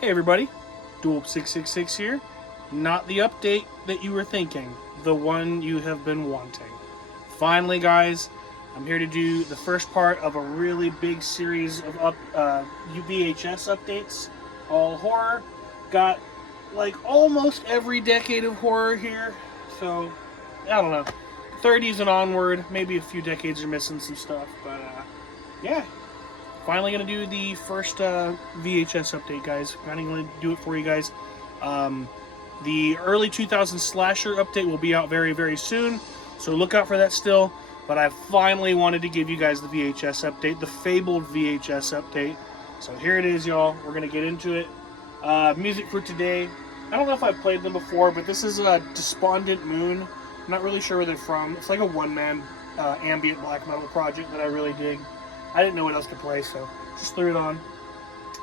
Hey everybody, Dual666 here. Not the update that you were thinking, the one you have been wanting. Finally, guys, I'm here to do the first part of a really big series of VHS updates, all horror. Got like almost every decade of horror here, so I don't know, 30s and onward. Maybe a few decades are missing some stuff, but yeah. Finally gonna do the first VHS update, guys. Finally gonna do it for you guys. The early 2000s slasher update will be out very, very soon, so look out for that still. But I finally wanted to give you guys the VHS update, the fabled VHS update. So here it is, y'all. We're gonna get into it. Music for today. I don't know if I've played them before, but this is a Despondent Moon. I'm not really sure where they're from. It's like a one-man ambient black metal project that I really dig. I didn't know what else to play, so just threw it on.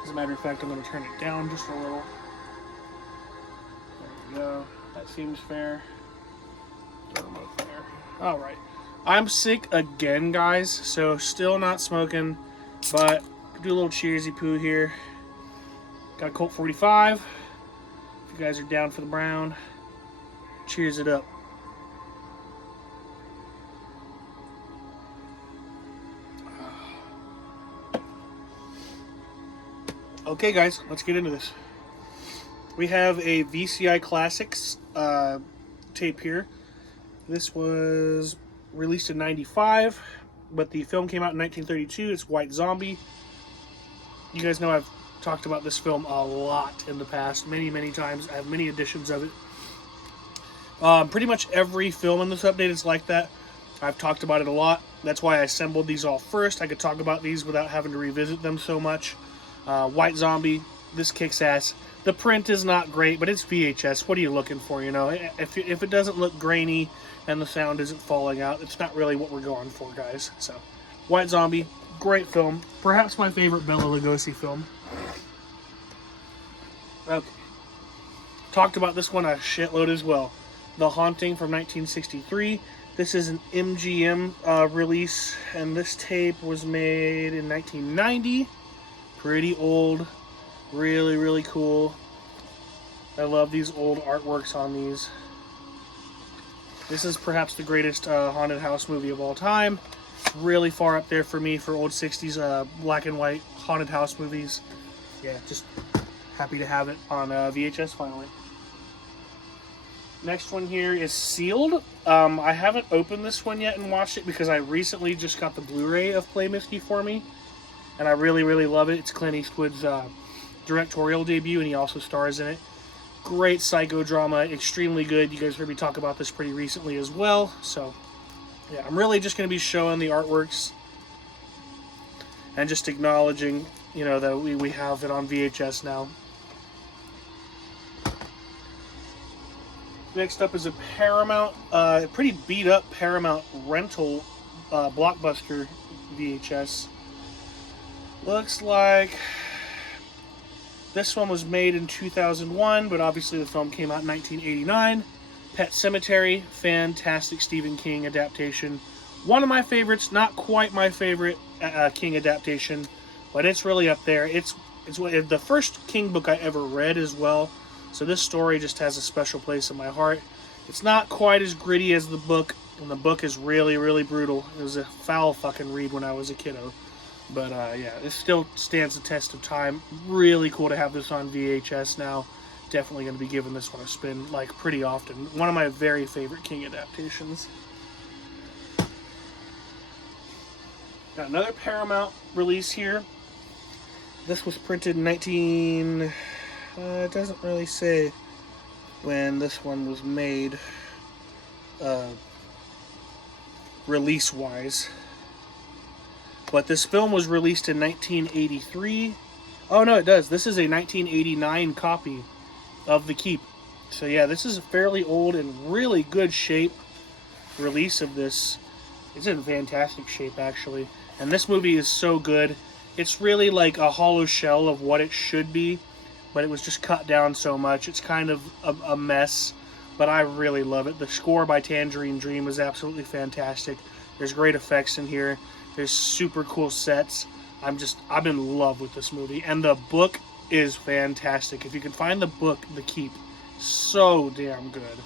As a matter of fact, I'm going to turn it down just a little. There we go. That seems fair. Fair. Alright. I'm sick again, guys, so still not smoking, but do a little cheersy poo here. Got Colt 45. If you guys are down for the brown, cheers it up. Okay, guys, let's get into this. We have a VCI Classics tape here. This was released in '95, but the film came out in 1932. It's White Zombie. You guys know I've talked about this film a lot in the past, many, many times. I have many editions of it. Pretty much every film in this update is like that. I've talked about it a lot. That's why I assembled these all first. I could talk about these without having to revisit them so much. White Zombie, this kicks ass. The print is not great, but it's VHS. What are you looking for, you know? If it doesn't look grainy and the sound isn't falling out, it's not really what we're going for, guys. So, White Zombie, great film. Perhaps my favorite Bela Lugosi film. Okay. Talked about this one a shitload as well. The Haunting from 1963. This is an MGM release, and this tape was made in 1990. Pretty old, really, really cool. I love these old artworks on these. This is perhaps the greatest haunted house movie of all time. Really far up there for me for old 60s black and white haunted house movies. Yeah, just happy to have it on VHS finally. Next one here is Sealed. I haven't opened this one yet and watched it because I recently just got the Blu-ray of Play Misty For Me. And I really, really love it. It's Clint Eastwood's directorial debut, and he also stars in it. Great psychodrama, extremely good. You guys heard me talk about this pretty recently as well. So, yeah, I'm really just going to be showing the artworks and just acknowledging, you know, that we have it on VHS now. Next up is a Paramount, pretty beat up Paramount rental blockbuster VHS. Looks like this one was made in 2001, but obviously the film came out in 1989. Pet Sematary, fantastic Stephen King adaptation. One of my favorites, not quite my favorite King adaptation, but it's really up there. It's the first King book I ever read as well, so this story just has a special place in my heart. It's not quite as gritty as the book, and the book is really, really brutal. It was a foul fucking read when I was a kiddo. But yeah, it still stands the test of time. Really cool to have this on VHS now. Definitely going to be giving this one a spin, like, pretty often. One of my very favorite King adaptations. Got another Paramount release here. This was printed in it doesn't really say when this one was made, release-wise. But this film was released in 1983. Oh, no, it does. This is a 1989 copy of The Keep. So, yeah, this is a fairly old and really good shape release of this. It's in fantastic shape, actually. And this movie is so good. It's really like a hollow shell of what it should be, but it was just cut down so much. It's kind of a mess, but I really love it. The score by Tangerine Dream is absolutely fantastic. There's great effects in here. There's super cool sets. I'm in love with this movie. And the book is fantastic. If you can find the book, The Keep, so damn good.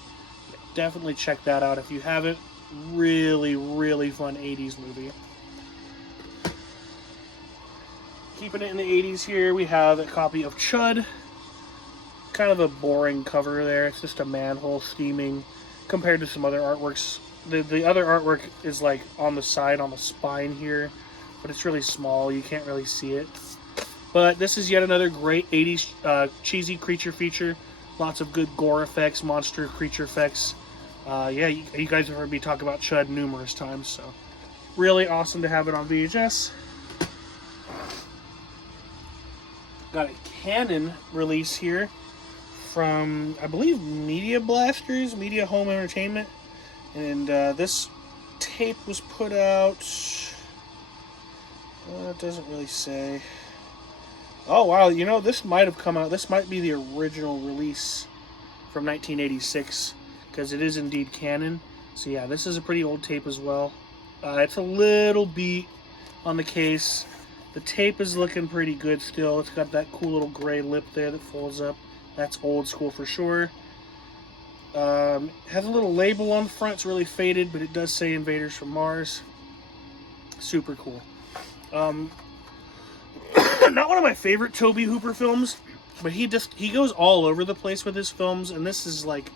Definitely check that out if you haven't. Really, really fun 80s movie. Keeping it in the 80s here, we have a copy of C.H.U.D. Kind of a boring cover there. It's just a manhole steaming compared to some other artworks. The other artwork is like on the side, on the spine here, but it's really small. You can't really see it. But this is yet another great 80s cheesy creature feature. Lots of good gore effects, monster creature effects. Yeah, you guys have heard me talk about C.H.U.D numerous times, so really awesome to have it on VHS. Got a Canon release here from, I believe, Media Blasters, Media Home Entertainment. And this tape was put out, it doesn't really say. Oh, wow, you know, this might have come out, this might be the original release from 1986, because it is indeed Canon. So yeah, this is a pretty old tape as well. It's a little beat on the case. The tape is looking pretty good still. It's got that cool little gray lip there that folds up. That's old school for sure. Has a little label on the front. It's really faded, but it does say Invaders from Mars. Super cool. Not one of my favorite Tobe Hooper films, but he goes all over the place with his films, and this is like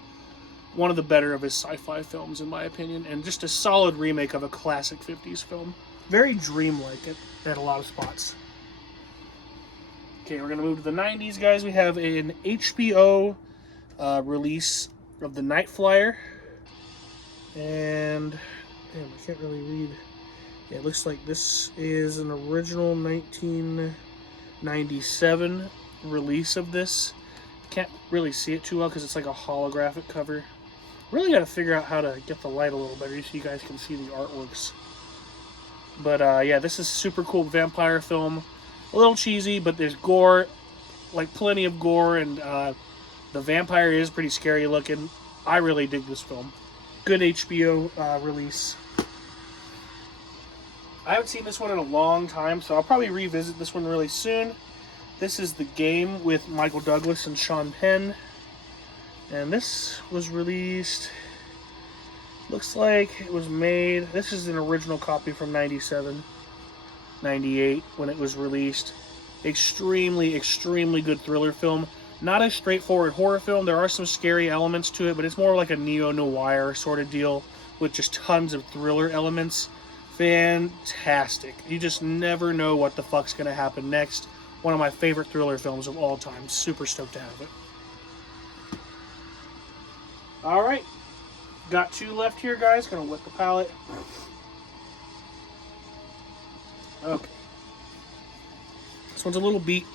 one of the better of his sci-fi films in my opinion, and just a solid remake of a classic 50s film. Very dreamlike at a lot of spots. Okay, we're going to move to the 90s, guys. We have an HBO release of the Night Flier. And, damn, I can't really read. Yeah, it looks like this is an original 1997 release of this. Can't really see it too well because it's like a holographic cover. Really got to figure out how to get the light a little better so you guys can see the artworks. But yeah, this is a super cool vampire film. A little cheesy, but there's gore, like plenty of gore, and the vampire is pretty scary looking. I really dig this film. Good HBO release. I haven't seen this one in a long time, so I'll probably revisit this one really soon. This is The Game with Michael Douglas and Sean Penn. And this was released, looks like it was made, this is an original copy from 97, 98 when it was released. Extremely, extremely good thriller film. Not a straightforward horror film. There are some scary elements to it, but it's more like a neo-noir sort of deal with just tons of thriller elements. Fantastic. You just never know what the fuck's going to happen next. One of my favorite thriller films of all time. Super stoked to have it. Alright. Got two left here, guys. Gonna wet the palette. Okay. This one's a little beat.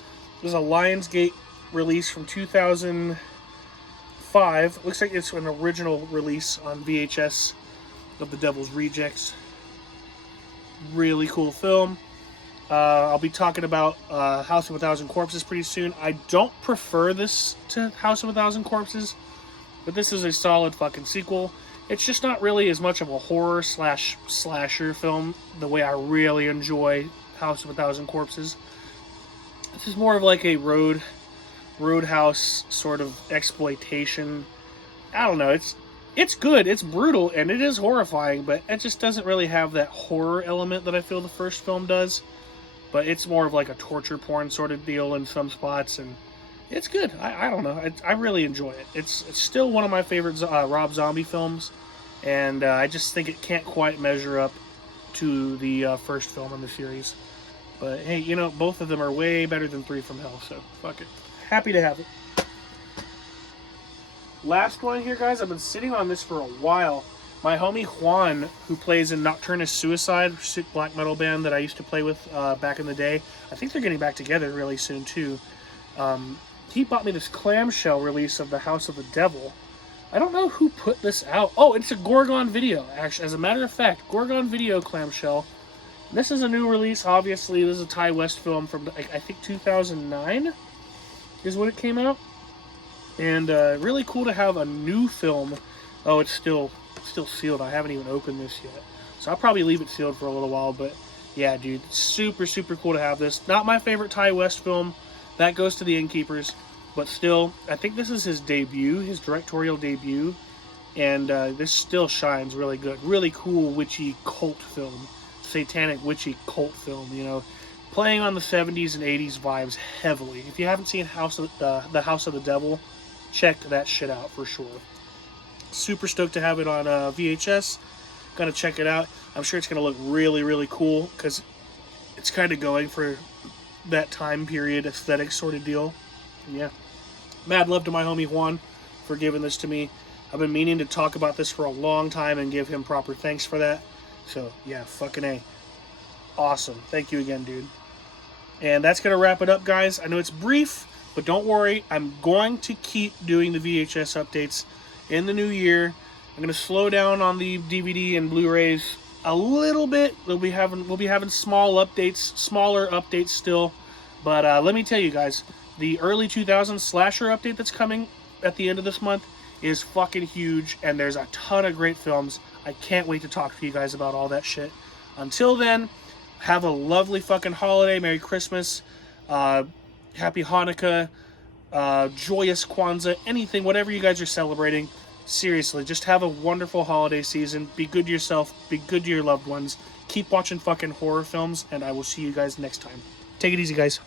This is a Lionsgate release from 2005. Looks like it's an original release on VHS of The Devil's Rejects. Really cool film. I'll be talking about House of a Thousand Corpses pretty soon. I don't prefer this to House of a Thousand Corpses, but this is a solid fucking sequel. It's just not really as much of a horror slash slasher film the way I really enjoy House of a Thousand Corpses. This is more of like a roadhouse sort of exploitation. I don't know. It's good. It's brutal and it is horrifying, but it just doesn't really have that horror element that I feel the first film does. But it's more of like a torture porn sort of deal in some spots, and it's good. I don't know. I really enjoy it. It's still one of my favorite Rob Zombie films, and I just think it can't quite measure up to the first film in the series. But hey, you know, both of them are way better than Three from Hell, so fuck it. Happy to have it. Last one here, guys. I've been sitting on this for a while. My homie Juan, who plays in Nocturnus Suicide, sick black metal band that I used to play with back in the day. I think they're getting back together really soon, too. He bought me this clamshell release of The House of the Devil. I don't know who put this out. Oh, it's a Gorgon Video, actually. As a matter of fact, Gorgon Video clamshell. This is a new release, obviously. This is a Ty West film from, I think, 2009 is when it came out. And really cool to have a new film. Oh, it's still sealed. I haven't even opened this yet. So I'll probably leave it sealed for a little while. But yeah, dude, super, super cool to have this. Not my favorite Ty West film. that goes to the Innkeepers. But still, I think this is his debut, his directorial debut, and this still shines really good. Really cool witchy cult film, satanic witchy cult film. You know, playing on the 70s and 80s vibes heavily. If you haven't seen the House of the Devil, check that shit out for sure. Super stoked to have it on VHS. Gonna check it out. I'm sure it's gonna look really, really cool because it's kind of going for that time period aesthetic sort of deal. Yeah. Mad love to my homie Juan for giving this to me. I've been meaning to talk about this for a long time and give him proper thanks for that. So, yeah, fucking A. Awesome. Thank you again, dude. And that's going to wrap it up, guys. I know it's brief, but don't worry. I'm going to keep doing the VHS updates in the new year. I'm going to slow down on the DVD and Blu-rays a little bit. We'll be having smaller updates still. But let me tell you guys, the early 2000s slasher update that's coming at the end of this month is fucking huge, and there's a ton of great films. I can't wait to talk to you guys about all that shit. Until then, have a lovely fucking holiday. Merry Christmas. Happy Hanukkah. Joyous Kwanzaa. Anything, whatever you guys are celebrating. Seriously, just have a wonderful holiday season. Be good to yourself. Be good to your loved ones. Keep watching fucking horror films, and I will see you guys next time. Take it easy, guys.